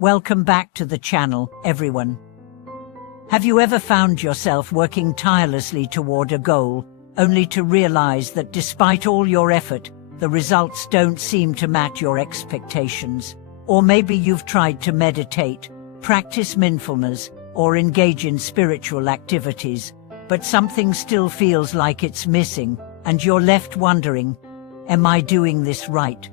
Welcome back to the channel, everyone. Have you ever found yourself working tirelessly toward a goal, only to realize that despite all your effort, the results don't seem to match your expectations? Or maybe you've tried to meditate, practice mindfulness, or engage in spiritual activities, but something still feels like it's missing, and you're left wondering, am I doing this right?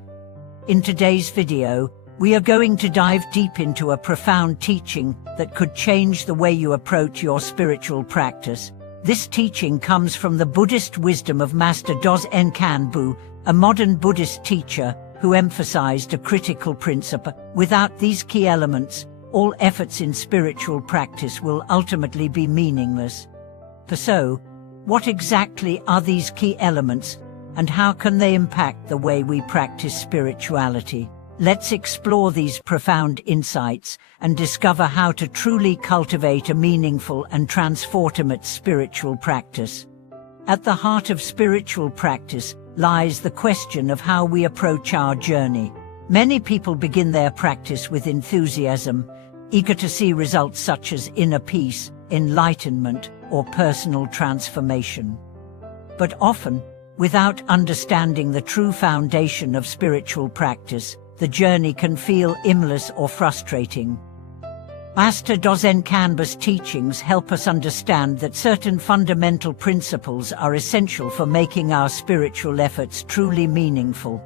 In today's video, we are going to dive deep into a profound teaching that could change the way you approach your spiritual practice. This teaching comes from the Buddhist wisdom of Master Dogen Kanbu, a modern Buddhist teacher who emphasized a critical principle. Without these key elements, all efforts in spiritual practice will ultimately be meaningless. So, what exactly are these key elements, and how can they impact the way we practice spirituality? Let's explore these profound insights and discover how to truly cultivate a meaningful and transformative spiritual practice. At the heart of spiritual practice lies the question of how we approach our journey. Many people begin their practice with enthusiasm, eager to see results such as inner peace, enlightenment, or personal transformation. But often, without understanding the true foundation of spiritual practice, the journey can feel aimless or frustrating. Master Dogen Kanbu's teachings help us understand that certain fundamental principles are essential for making our spiritual efforts truly meaningful.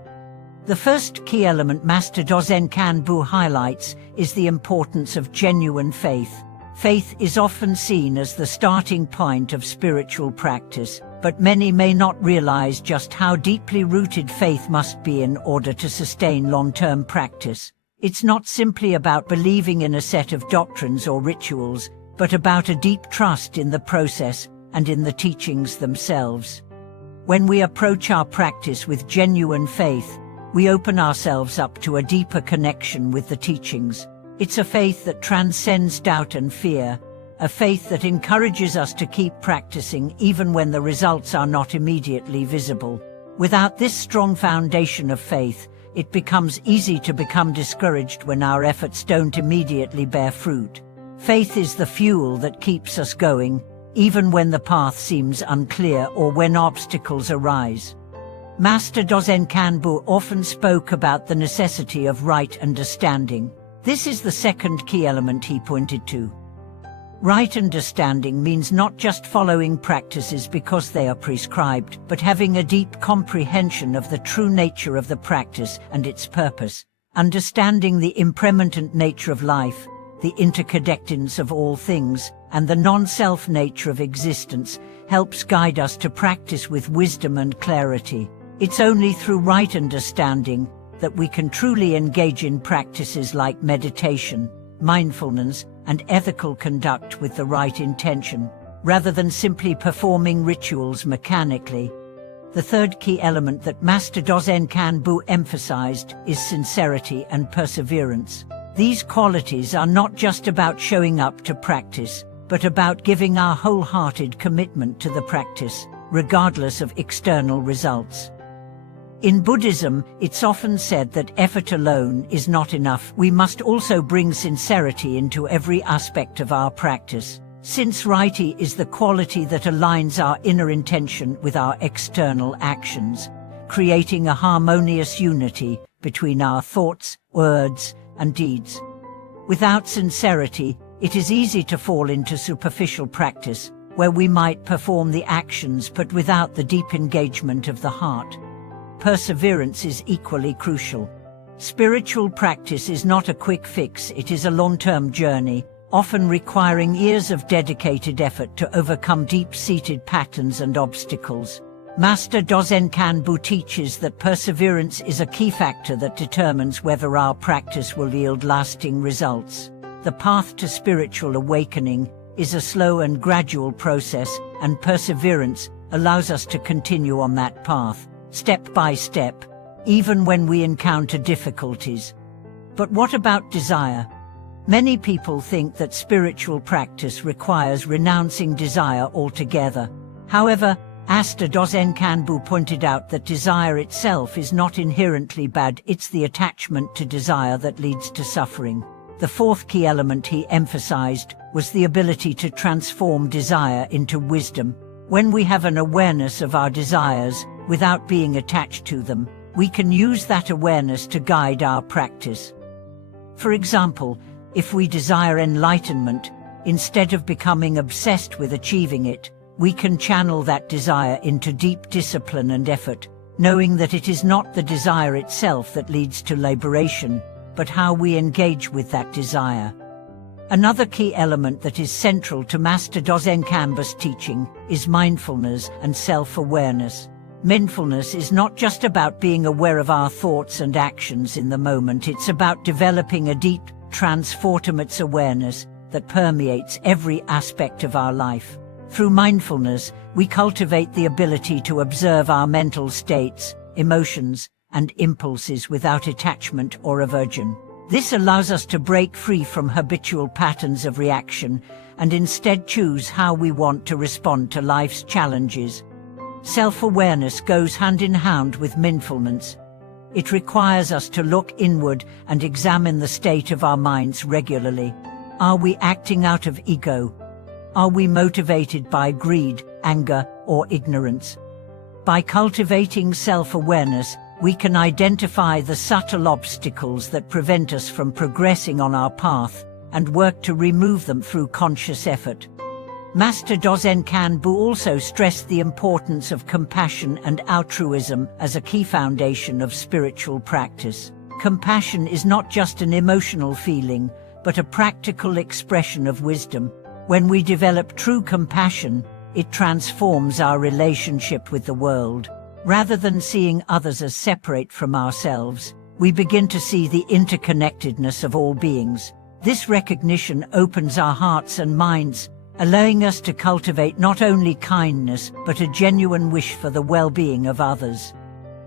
The first key element Master Dogen Kanbu highlights is the importance of genuine faith. Faith is often seen as the starting point of spiritual practice, but many may not realize just how deeply rooted faith must be in order to sustain long-term practice. It's not simply about believing in a set of doctrines or rituals, but about a deep trust in the process and in the teachings themselves. When we approach our practice with genuine faith, we open ourselves up to a deeper connection with the teachings. It's a faith that transcends doubt and fear, a faith that encourages us to keep practicing even when the results are not immediately visible. Without this strong foundation of faith, it becomes easy to become discouraged when our efforts don't immediately bear fruit. Faith is the fuel that keeps us going, even when the path seems unclear or when obstacles arise. Master Dogen Kanbu often spoke about the necessity of right understanding. This is the second key element he pointed to. Right understanding means not just following practices because they are prescribed, but having a deep comprehension of the true nature of the practice and its purpose. Understanding the impermanent nature of life, the interconnectedness of all things, and the non-self nature of existence helps guide us to practice with wisdom and clarity. It's only through right understanding that we can truly engage in practices like meditation, mindfulness, and ethical conduct with the right intention, rather than simply performing rituals mechanically. The third key element that Master Dogen Kanbu emphasized is sincerity and perseverance. These qualities are not just about showing up to practice, but about giving our wholehearted commitment to the practice, regardless of external results. In Buddhism, it's often said that effort alone is not enough. We must also bring sincerity into every aspect of our practice. Sincerity is the quality that aligns our inner intention with our external actions, creating a harmonious unity between our thoughts, words, and deeds. Without sincerity, it is easy to fall into superficial practice, where we might perform the actions but without the deep engagement of the heart. Perseverance is equally crucial. Spiritual practice is not a quick fix, it is a long-term journey, often requiring years of dedicated effort to overcome deep-seated patterns and obstacles. Master Dogen Kanbu teaches that perseverance is a key factor that determines whether our practice will yield lasting results. The path to spiritual awakening is a slow and gradual process, and perseverance allows us to continue on that path, step by step, even when we encounter difficulties. But what about desire? Many people think that spiritual practice requires renouncing desire altogether. However, Master Dogen Kanbu pointed out that desire itself is not inherently bad, it's the attachment to desire that leads to suffering. The fourth key element he emphasized was the ability to transform desire into wisdom. When we have an awareness of our desires without being attached to them, we can use that awareness to guide our practice. For example, if we desire enlightenment, instead of becoming obsessed with achieving it, we can channel that desire into deep discipline and effort, knowing that it is not the desire itself that leads to liberation, but how we engage with that desire. Another key element that is central to Master Dozen Kanba's teaching is mindfulness and self-awareness. Mindfulness is not just about being aware of our thoughts and actions in the moment, it's about developing a deep, transformative awareness that permeates every aspect of our life. Through mindfulness, we cultivate the ability to observe our mental states, emotions, and impulses without attachment or aversion. This allows us to break free from habitual patterns of reaction and instead choose how we want to respond to life's challenges. Self-awareness goes hand in hand with mindfulness. It requires us to look inward and examine the state of our minds regularly. Are we acting out of ego? Are we motivated by greed, anger, or ignorance? By cultivating self-awareness, we can identify the subtle obstacles that prevent us from progressing on our path and work to remove them through conscious effort. Master Dozen Kanbu also stressed the importance of compassion and altruism as a key foundation of spiritual practice. Compassion is not just an emotional feeling, but a practical expression of wisdom. When we develop true compassion, it transforms our relationship with the world. Rather than seeing others as separate from ourselves, we begin to see the interconnectedness of all beings. This recognition opens our hearts and minds, allowing us to cultivate not only kindness but a genuine wish for the well-being of others.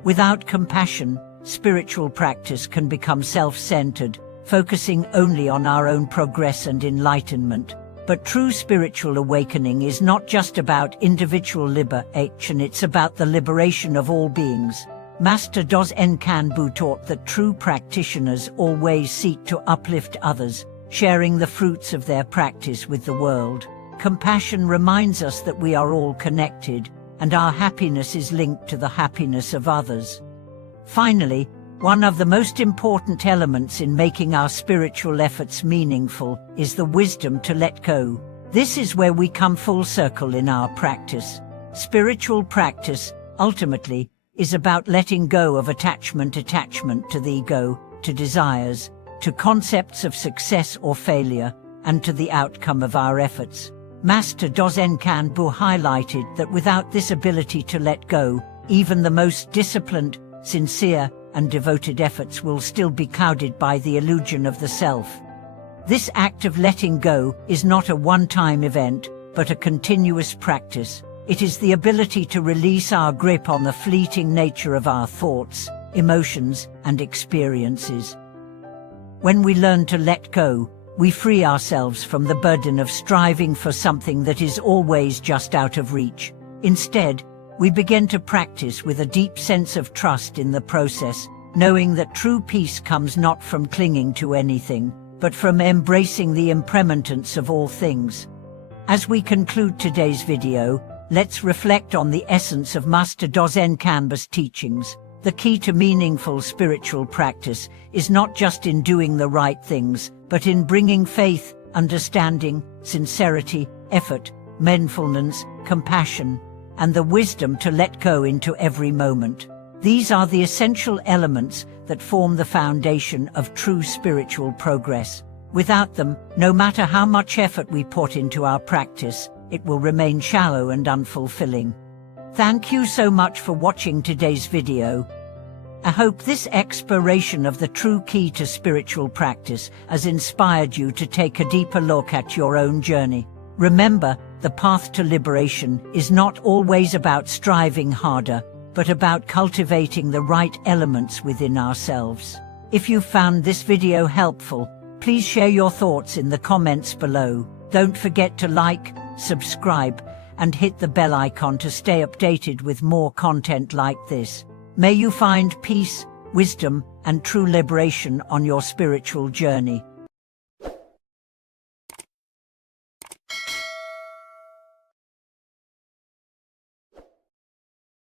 Without compassion, spiritual practice can become self-centered, focusing only on our own progress and enlightenment. But true spiritual awakening is not just about individual liberation, it's about the liberation of all beings. Master Dozen Kanbu taught that true practitioners always seek to uplift others, sharing the fruits of their practice with the world. Compassion reminds us that we are all connected, and our happiness is linked to the happiness of others. Finally, one of the most important elements in making our spiritual efforts meaningful is the wisdom to let go. This is where we come full circle in our practice. Spiritual practice, ultimately, is about letting go of attachment to the ego, to desires, to concepts of success or failure, and to the outcome of our efforts. Master Dozen Kanbu highlighted that without this ability to let go, even the most disciplined, sincere, and devoted efforts will still be clouded by the illusion of the self. This act of letting go is not a one-time event, but a continuous practice. It is the ability to release our grip on the fleeting nature of our thoughts, emotions, and experiences. When we learn to let go, we free ourselves from the burden of striving for something that is always just out of reach. Instead, we begin to practice with a deep sense of trust in the process, knowing that true peace comes not from clinging to anything, but from embracing the impermanence of all things. As we conclude today's video, let's reflect on the essence of Master Dozen Kanba's teachings. The key to meaningful spiritual practice is not just in doing the right things, but in bringing faith, understanding, sincerity, effort, mindfulness, compassion, and the wisdom to let go into every moment. These are the essential elements that form the foundation of true spiritual progress. Without them, no matter how much effort we put into our practice, it will remain shallow and unfulfilling. Thank you so much for watching today's video. I hope this exploration of the true key to spiritual practice has inspired you to take a deeper look at your own journey. Remember, the path to liberation is not always about striving harder, but about cultivating the right elements within ourselves. If you found this video helpful, please share your thoughts in the comments below. Don't forget to like, subscribe, and hit the bell icon to stay updated with more content like this. May you find peace, wisdom, and true liberation on your spiritual journey.